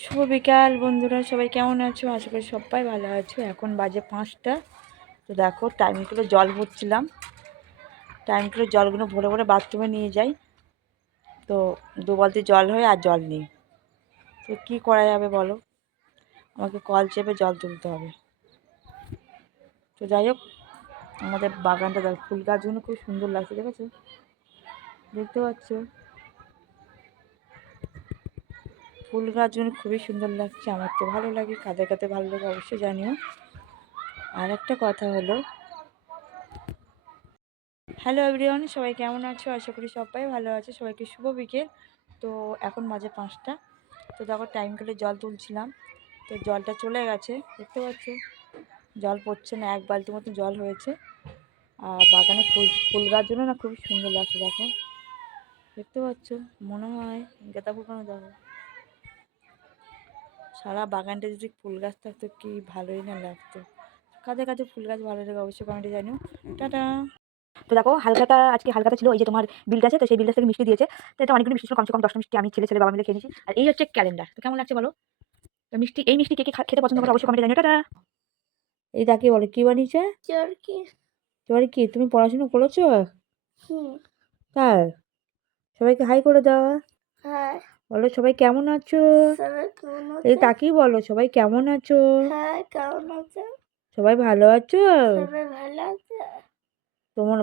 শুভ বিকাল বন্ধুরা, সবাই কেমন আছো? আশা করি সবাই ভালো আছো। এখন বাজে 5টা। তো দেখো টাইমগুলো জল ভরছিলাম, টাইমগুলো জলগুলো ভরে ভরে বাথরুমে নিয়ে যাই। তো 2 বালতি জল হয়ে আর জল নেই। তো কী করা যাবে বলো? আমাকে কল চেপে জল তুলতে হবে। তো যাই হোক, আমাদের বাগানটা দেখো, ফুল গাছগুলো খুব সুন্দর লাগছে, দেখেছো? দেখতে পাচ্ছ ফুল গাছগুলো খুবই সুন্দর লাগছে, আমার তো ভালো লাগে। কাদের কাদের ভালো লাগে অবশ্যই জানিও। আর একটা কথা হলো, হ্যালো এভরিওয়ান, সবাই কেমন আছো? আশা করি সবাই ভালো আছে। সবাইকে শুভ বিকেল। তো এখন বাজে 5টা। তো দেখো টাইম করে জল তুলছিলাম, তো জলটা চলে গেছে, দেখতে পাচ্ছ? জল পড়ছে না, 1 বালতি মতো জল হয়েছে। আর বাগানে ফুল গাছগুলো না খুবই সুন্দর লাগছে, দেখো, দেখতে পাচ্ছ? মনে হয় গাঁদা ফুল, কেন দেখো, সারা বাগানটা যদি ফুল গাছ থাকতো কি ভালোই না লাগতো। কাদের কাছে ফুল গাছ ভালো লাগে অবশ্যই কমেন্টে জানিও। টাটা। তো দেখো হালখাতা, আজকে হালখাতা ছিল, এই যে তোমার বিলটা আছে, তো সেই বিলটা থেকে মিষ্টি দিয়েছে। তো এটা অনেকগুলো মিষ্টি ছিল, কমসে কম 10টা মিষ্টি আমি ছেলে বাবা মিলে খেয়ে নিয়েছি। আর এই হচ্ছে ক্যালেন্ডার। তো কেমন লাগছে বলো? তো মিষ্টি, এই মিষ্টি কে কে খেতে পছন্দ করে অবশ্যই কমেন্টে জানিও। টাটা। এই তাকে বলো কি বানিয়েছে? তোমার কি, তুমি পড়াশোনা করেছো? তাই? সবাইকে হাই করে দাও। বলো সবাই কেমন আছো? এই তাকেই বলো সবাই কেমন আছো? সবাই ভালো আছো? তোমার